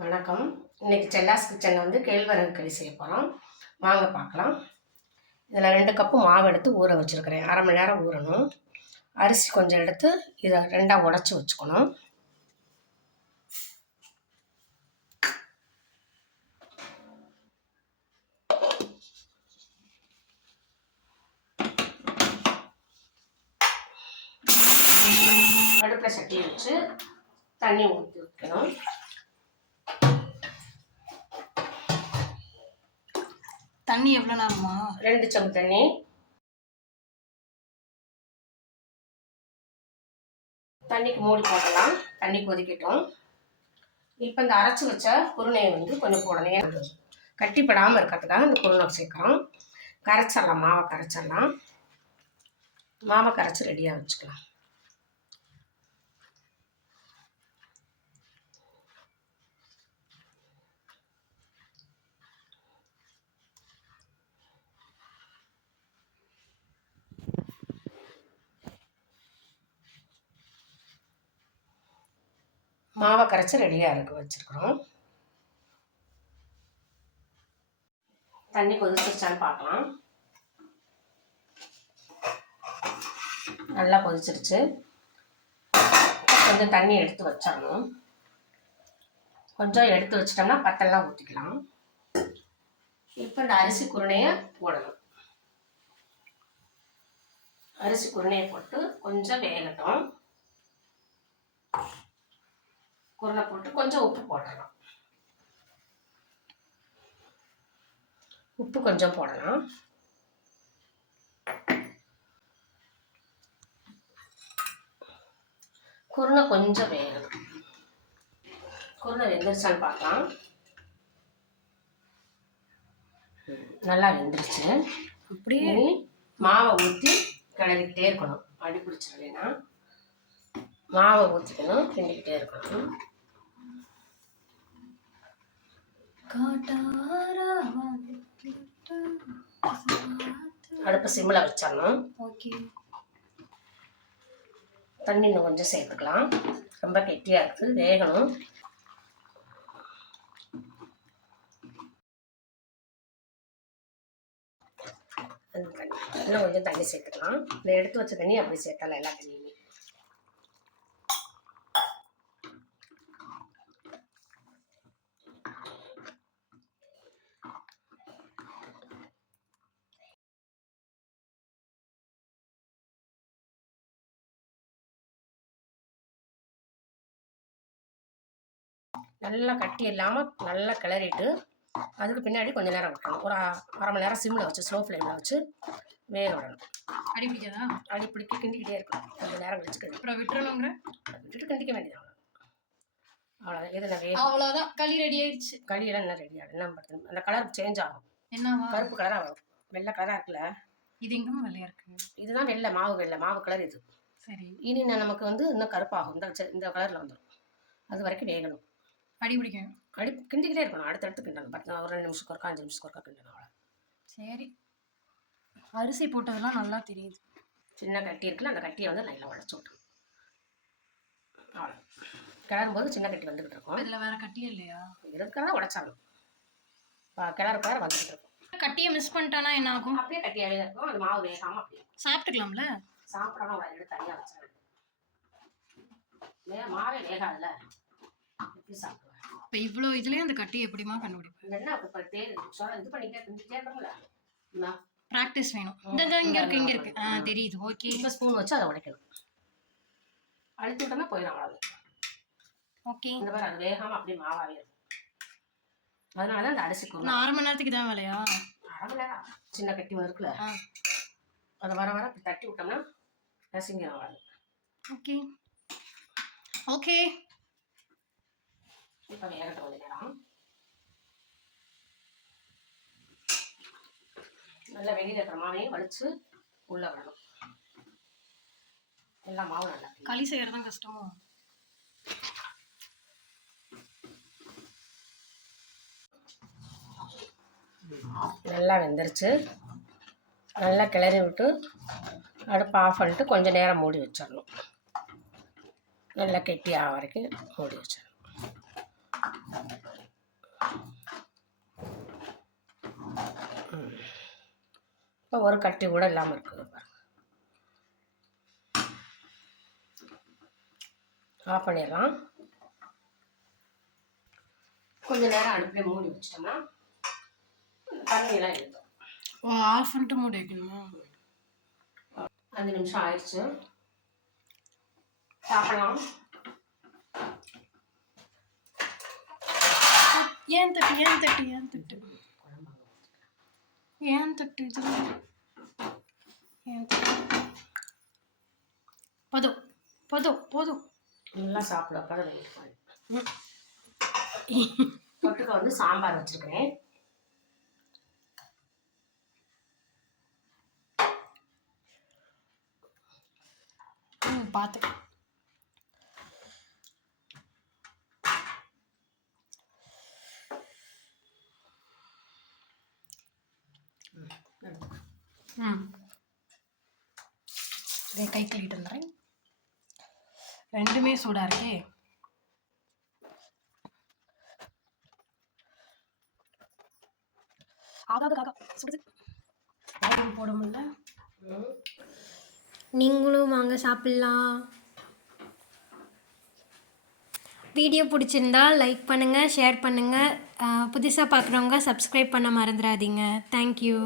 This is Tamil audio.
வணக்கம். இன்றைக்கி செல்லாஸ் கிச்சனில் வந்து கேழ்வரகு களி செய்ய போகிறோம். வாங்க பார்க்கலாம். இதில் 2 கப்பு மாவு எடுத்து ஊற வச்சுருக்கிறேன். அரை மணி நேரம் ஊறணும். அரிசி கொஞ்சம் எடுத்து இதை 2ஆக உடச்சி வச்சுக்கணும். அடுப்பில் சட்டியை வச்சு தண்ணி ஊற்றி வைக்கணும். தண்ணி எவ்வளோ நேரமா? 2 சம்பு தண்ணி. தண்ணிக்கு மூடி போடலாம். தண்ணி கொதிக்கட்டும். இப்போ இந்த அரைச்சி வச்ச குருணையை வந்து கொஞ்சம் போடணும். கட்டிப்படாமல் இருக்கிறதுக்காக இந்த குருணை சேர்க்குறோம். கரைச்சிடலாம். மாவை கரைச்சி ரெடியாக வச்சுக்கலாம். மாவை கரைச்சி ரெடியாக வச்சுருக்குறோம். தண்ணி கொதிச்சிருச்சான்னு பார்க்கலாம். நல்லா கொதிச்சிருச்சு. கொஞ்சம் தண்ணி எடுத்து வச்சிடணும். கொஞ்சம் எடுத்து வச்சிட்டோம்னா பத்தெல்லாம் ஊற்றிக்கலாம். இப்போ இந்த அரிசி குருணையை போடணும். அரிசி குருணையை போட்டு கொஞ்சம் வேகட்டும். குருணை போட்டு கொஞ்சம் உப்பு போடலாம். உப்பு கொஞ்சம் போடலாம். குருணை கொஞ்சம் வேகணும். குருணை வெந்துருச்சான்னு பார்க்கலாம். நல்லா வெந்துருச்சு. அப்படியே மாவை ஊற்றி கிளறிக்கிட்டே இருக்கணும். அடி பிடிச்சிடலைன்னா மாவை ஊற்றிக்கணும். கிண்டிக்கிட்டே இருக்கணும். அடுப்பு சிம்மில் வச்சிடணும். தண்ணி இன்னும் கொஞ்சம் சேர்த்துக்கலாம். ரொம்ப கெட்டியாக இருக்குது, வேகணும். இன்னும் கொஞ்சம் தண்ணி சேர்த்துக்கலாம். இந்த எடுத்து வச்ச தண்ணி அப்படி சேர்த்தால எல்லா தண்ணியுமே. நல்லா கட்டி இல்லாமல் நல்லா கிளறிட்டு அதுக்கு பின்னாடி கொஞ்சம் நேரம் விட்டணும். ஒரு அரை மணி நேரம் சிம்மில் வச்சு ஸ்லோ ஃப்ளேமில் வச்சு வேக விடணும். அடி பிடிக்காதா? அடி பிடிக்க கிண்டிக்கிட்டே இருக்கணும். கொஞ்சம் நேரம் கழிச்சு கிண்டி அப்புறம் விட்டுறணுங்கிற விட்டுட்டு கிண்டிக்க வேண்டியது. அவ்வளோதான். இது நான் அவ்வளோதான். களி ரெடி ஆயிடுச்சு. களியெல்லாம் என்ன ரெடி ஆகும்? என்ன பண்ணுறது? அந்த கலர் சேஞ்ச் ஆகும். என்னவா? கருப்பு கலராக வரும். வெள்ளை கலராக இருக்குல்ல. இது எங்கேயும் வெள்ளையாக இருக்கு. இதுதான் வெள்ளை மாவு கலர் இது. சரி. இனி நமக்கு வந்து இன்னும் கருப்பாகும். இந்த கலரில் வந்துடும். அது வரைக்கும் வேகணும். அடி பிடிக்கும். அடி கிண்டிக்கிட்டே இருக்கணும். அடுத்தடுத்து கிண்டணும். ஒரு 2 நிமிஷம் ஒருக்கா 5 நிமிஷம் ஒருக்கா கிண்டணும். அவ்வளோ. சரி. அரிசி போட்டதெல்லாம் நல்லா தெரியுது. சின்ன கட்டி இருக்குல்ல, அந்த கட்டியை வந்து நல்லா உடச்சி விட்டுரும். அவ்வளோ. கிளறும்போது சின்ன கட்டி வந்துக்கிட்டு இருக்கும். இதில் வேறு கட்டியே இல்லையா? இருக்கிறதா உடச்சிடணும். கிளறு வந்துக்கிட்டு இருக்கும். கட்டியை மிஸ் பண்ணிட்டானா என்ன ஆகும்? அப்படியே கட்டியாகவே இருக்கும். அந்த மாவு வேகாமல் அப்படியே சாப்பிட்டுக்கலாம்ல. சாப்பிடாம ஒரு எடுத்து தனியாக வச்சிடணும். மாவே வேகாதுல்ல, எப்படி சாப்பிடுவேன்? இப்போ இவ்வளோ இதுலேயே அந்த கட்டி எப்படிமா கண்டுபிடிப்பேன்? என்ன இப்போ இது பண்ணிட்டே இருக்கணும்ல. ப்ராக்டிஸ் வேணும். இங்கே இருக்கு. தெரியுது. ஓகே. இப்போ ஸ்பூன் வச்சு அதை உடைக்கணும். அழுத்தி விட்டோம்னா போயிடும். அவ்வளோ. ஓகே. இந்த மாதிரி அது வேகாமல் அப்படியே மாவாகவே இருக்கும். அதனால தான் அந்த அரிசி குருணை. அரை மணி நேரத்துக்கு தான் வேலையா? அரை மணி நேரம். சின்ன கட்டி ஒன்று இருக்குல்ல, அதை வர தட்டி விட்டோம்னா ரசிங்க ஆகாது. Okay okay. இப்போ வேகட்டும் கொஞ்சம் நேரம். நல்லா வெளியில் இருக்கிற மாவையும் வலிச்சு உள்ளே விடணும். எல்லா மாவும் நல்லா. களி செய்கிறது தான் கஷ்டமோ? நல்லா வெந்துருச்சு. நல்லா கிளறி விட்டு அடுப்பு ஆஃப் பண்ணிட்டு கொஞ்சம் நேரம் மூடி வச்சிடணும். நல்லா கெட்டியாக வரைக்கும் மூடி வச்சிடணும். இப்போ ஒரு கட்டி கூட இல்லாமல் இருக்குது பாருங்க. ஆஃப் பண்ணிடலாம். கொஞ்ச நேரம் அடுப்பிலே மூடி வச்சிட்டோம்னா தண்ணியெல்லாம் எடுத்தோம். ஓ, ஆஃப் பண்ணிட்டு மூடி வைக்கணுமா? 5 நிமிஷம் ஆயிடுச்சு. சாப்பிடலாம். ஏன் தட்டு ஏன் தட்டு ஏன் தட்டு ஏன் தட்டு இது ஏன் தட்டு? போதும் போதும் போதும். நல்லா சாப்பிட அப்பதான் தொட்டுக்க வந்து சாம்பார் வச்சிருக்கிறேன். பார்த்தேன். இதை கை கழுவிட்டு வந்துடுறேன். ரெண்டுமே சூடாக இருக்கே. ஆகாது காக்கா சுடுது. போட முடியல. நீங்களும் வாங்க சாப்பிட்லாம். வீடியோ பிடிச்சிருந்தா லைக் பண்ணுங்கள், ஷேர் பண்ணுங்கள். புதுசாக பார்க்குறவங்க சப்ஸ்கிரைப் பண்ண மறந்துடாதீங்க. தேங்க்யூ.